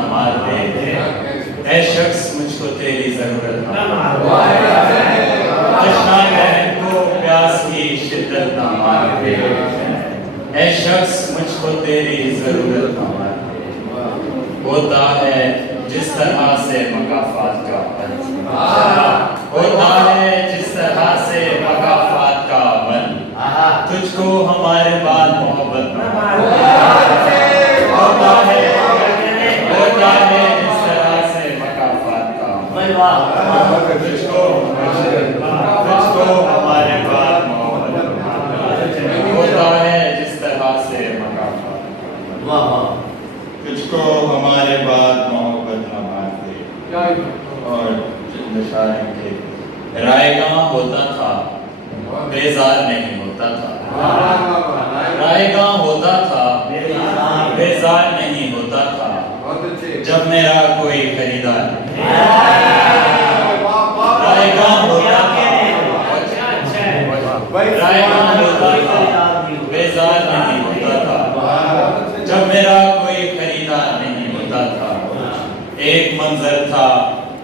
نہ مار دے، اے شخص مجھ کو تیری ضرورت نہ مار دے، تشنا بہن کو پیاس کی شدت نہ مار دے، اے شخص مجھ کو تیری ضرورت نہ مار دے، ہوتا ہے جس طرح سے مکافات کا عمل، ہوتا ہے جس طرح سے مکافات کا عمل، تجھ کو ہمارے بعد محبت نہ مار دے، ہوتا ہے جس طرح سے مکافات کا عمل، تجھ کو ہمارے بعد محبت نہ مار دے، ہوتا ہے جس طرح سے مکافات کا عمل، تجھ کو ہمارے بعد محبت نہ مار دے۔ اور نشان کے رائے گاں ہوتا تھا بیزار نہیں ہوتا تھا، رائے گاں ہوتا تھا بیزار نہیں ہوتا تھا، جب میرا کوئی خریدار نہیں، رائے گاں ہوتا تھا، رائے گاں ہوتا تھا بیزار نہیں ہوتا تھا، جب میرا کوئی خریدار نہیں ہوتا تھا، ایک منظر تھا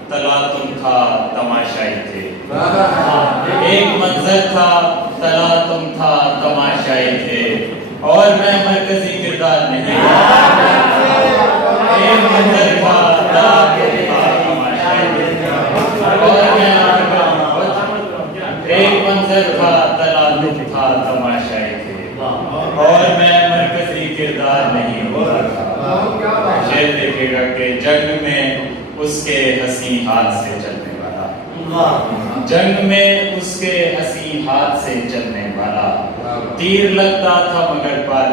تلاطم تھا تماشائی تھے، ایک منظر تھا تلاطم تھا تماشائی تھے، اور میں مرکزی کردار نہیں، ایک منظر تھا تلاطم تھا تماشائی تھے، اور میں ایک منظر تھا تلاطم تھا تماشائی تھے، اور میں مرکزی کردار نہیں ہوتا تھا۔ شعر دیکھے گا کہ جنگ میں اس کے حسین ہاتھ سے چلنے والا، جنگ میں اس کے حسین ہاتھ سے چلنے والا، تیر لگتا تھا مگر پار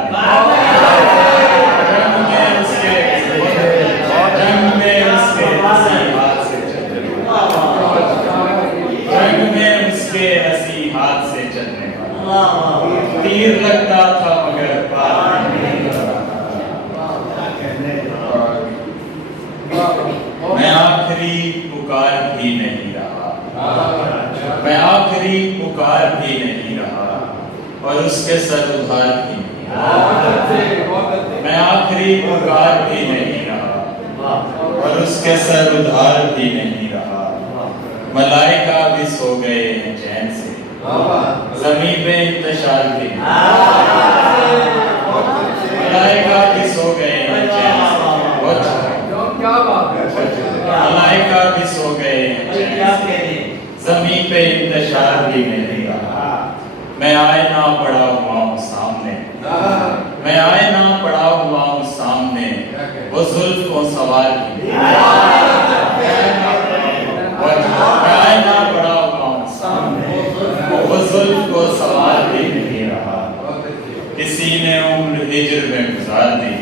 جنگ میں اس کے حسین ہاتھ سے چلنے والا، جنگ میں اس کے حسین ہاتھ سے چلنے والا، تیر لگتا تھا مگر پار نہیں کرتا۔ میں آخری پکار بھی نہیں رہا، میں آخری پکار بھی نہیں رہا، اور اس کے سر ادھار بھی نہیں رہا، میں آخری پکار بھی نہیں رہا، اور اس کے سر ادھار بھی نہیں رہا، ملائکہ بھی سو گئے ہیں چین سے، زمین پہ انتشار بھی نہیں، ملائکہ بھی سو گئے ہیں چین سے، ملائکہ بھی سو گئے ہیں، زمین پہ انتشار بھی نہیں رہا، میں آئینہ پڑا ہوا ہوں سامنے، میں آئینہ پڑا ہوا ہوں سامنے، وہ زلف کو سوار بھی نہیں رہا، میں آئینہ پڑا ہوا ہوں سامنے، وہ زلف کو سوار بھی نہیں رہا، کسی نے عمر ہجر میں گزار دی،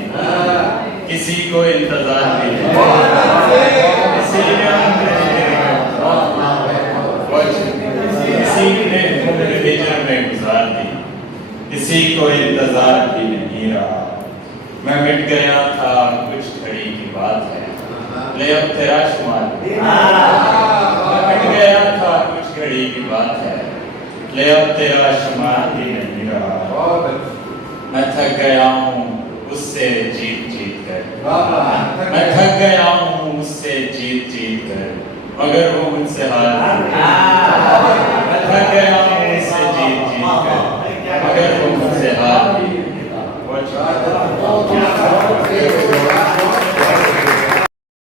کسی کو انتظار بھی نہیں، کسی نے عمر ہجر میں گزار دی، کسی کو انتظار بھی نہیں رہا، میں مٹ گیا تھا کچھ گھڑی کی بات ہے، لے اب تیرا شمار، میں مٹ گیا تھا کچھ گھڑی کی بات ہے، لے اب تیرا شمار بھی نہیں رہا، میں تھک گیا ہوں اس سے جیت جیت کر، میں تھک گیا ہوں اس سے جیت جیت کر، مگر وہ مجھ سے ہار